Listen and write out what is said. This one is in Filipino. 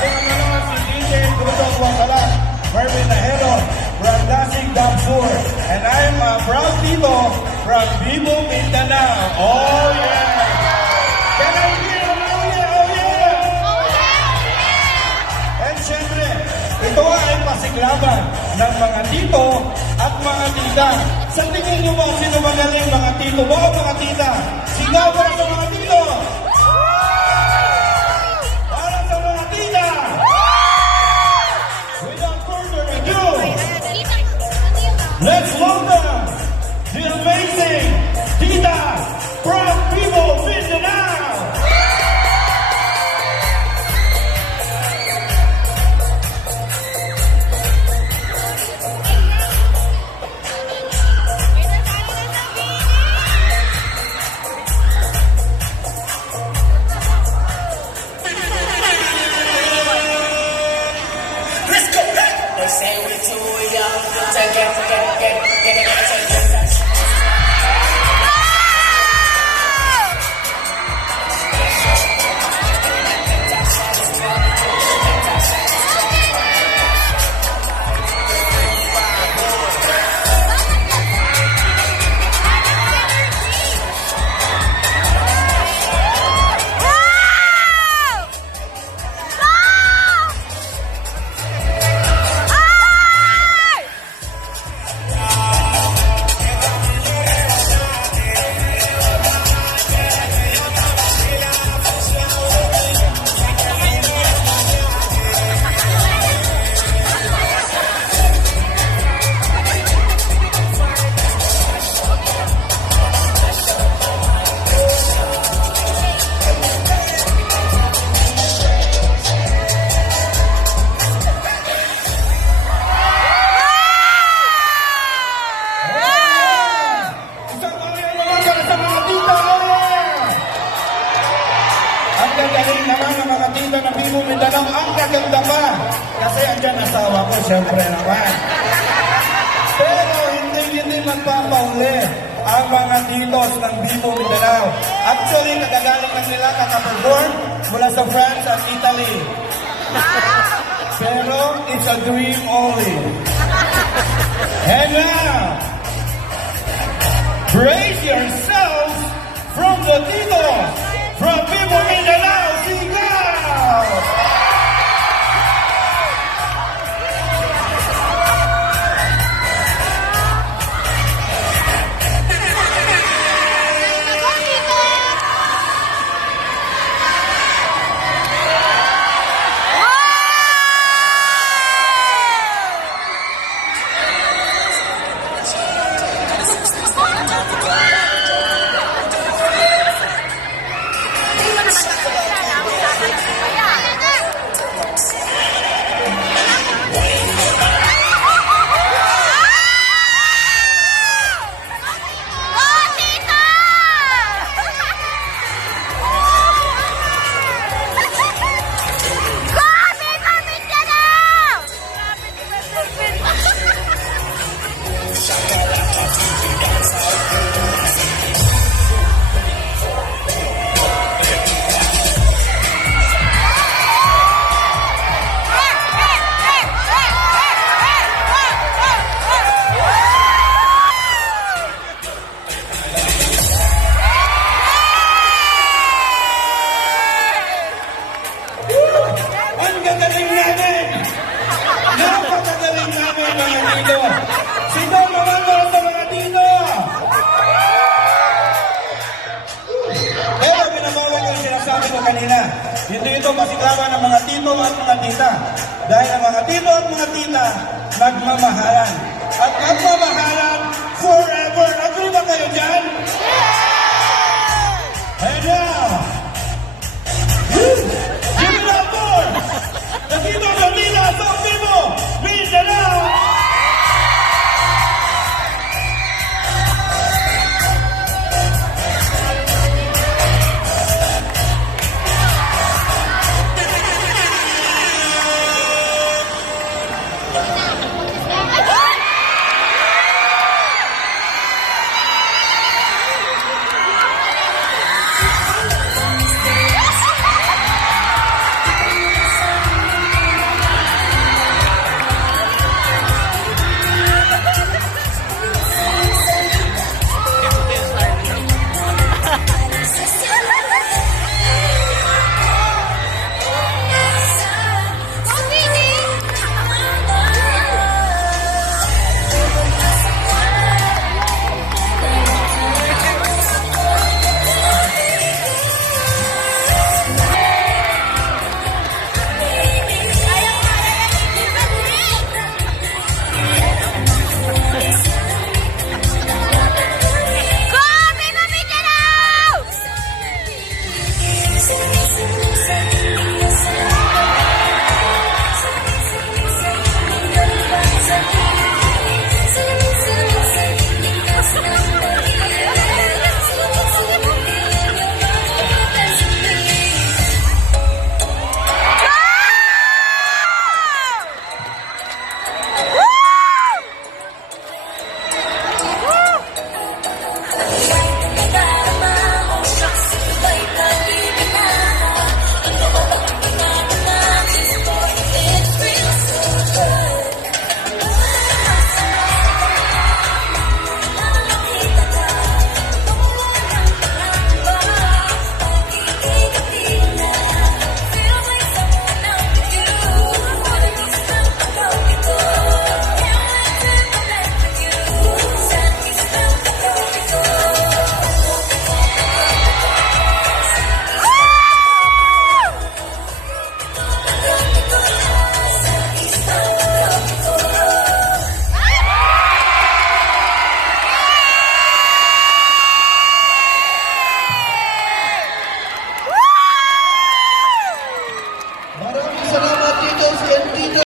Ako naman si DJ Brutong Wakalat, Marvin Nahero, from Dasig Damsur. And I'm a proud Tito from Vivo, Mindanao. Oh yeah! Can I hear an oh yeah, oh yeah? And syempre, ito ay pasiglaban ng mga tito at mga tita. Sa tingin niyo ba sino magaling, mga tito mo o mga tita? Sigaw para sa mga tito! Para sa mga tita! Without further ado, let's welcome the amazing Tita from Vivo, Mindanao! They say we're too young to get Ang gagaling naman ng mga tita ng Vivo Mindanao, ang gaganda pa. Kasi andyan asawa ko, syempre naman. Pero hindi magpapauli ang mga titos ng Vivo Mindanao. Actually, nagagaling lang nila kakaperform mula sa France at Italy. Pero it's a dream only. And now, brace yourselves from the titos from Vivo Mindanao, sigaw! Napakagaling namin mga tito. Sigaw naman para sa mga tito. Pero binabawal yung sinasabi ko kanina. Hindi ito pasiklawan ng mga tito at mga tita. Dahil ang mga tito at mga tita nagmamahalan. At nagmamahalan forever. Agree ba kayo dyan?